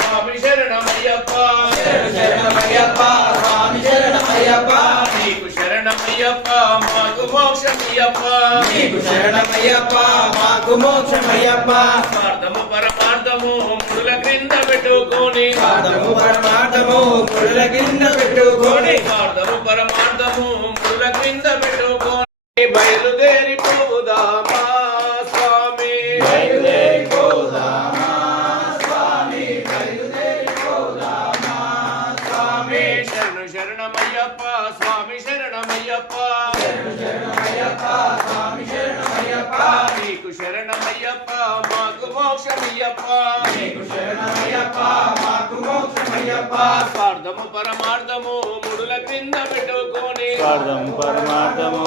స్వామి శరణమయ్యప్ప. శరణమయ్యప్ప స్వామి శరణమయ్యప్ప. నీకు శరణమయ్యప్ప మాకు మోక్షమయ్యప్ప. నీకు శరణమయ్యప్ప మాకు మోక్షమయ్యప్ప. స్వార్థము పరమార్థము ముడుల క్రింద పెట్టుకొని. స్వార్థము పరమార్థము ముడుల క్రింద పెట్టుకొని. స్వార్థము పరమార్థము ముడుల క్రింద పెట్టుకొని. బయలుదేరిపోదా శరణు శరణమయ్యప్ప స్వామి శరణమయ్యప్ప. నీకు శరణమయ్యప్ప మాకు మోక్షమయ్యప్ప శరణమయ్యప్ప మాకు మోక్షమయ్యప్ప. స్వార్థము పరమార్థము ముడుల క్రింద పెట్టుకొని. స్వార్థము పరమార్థము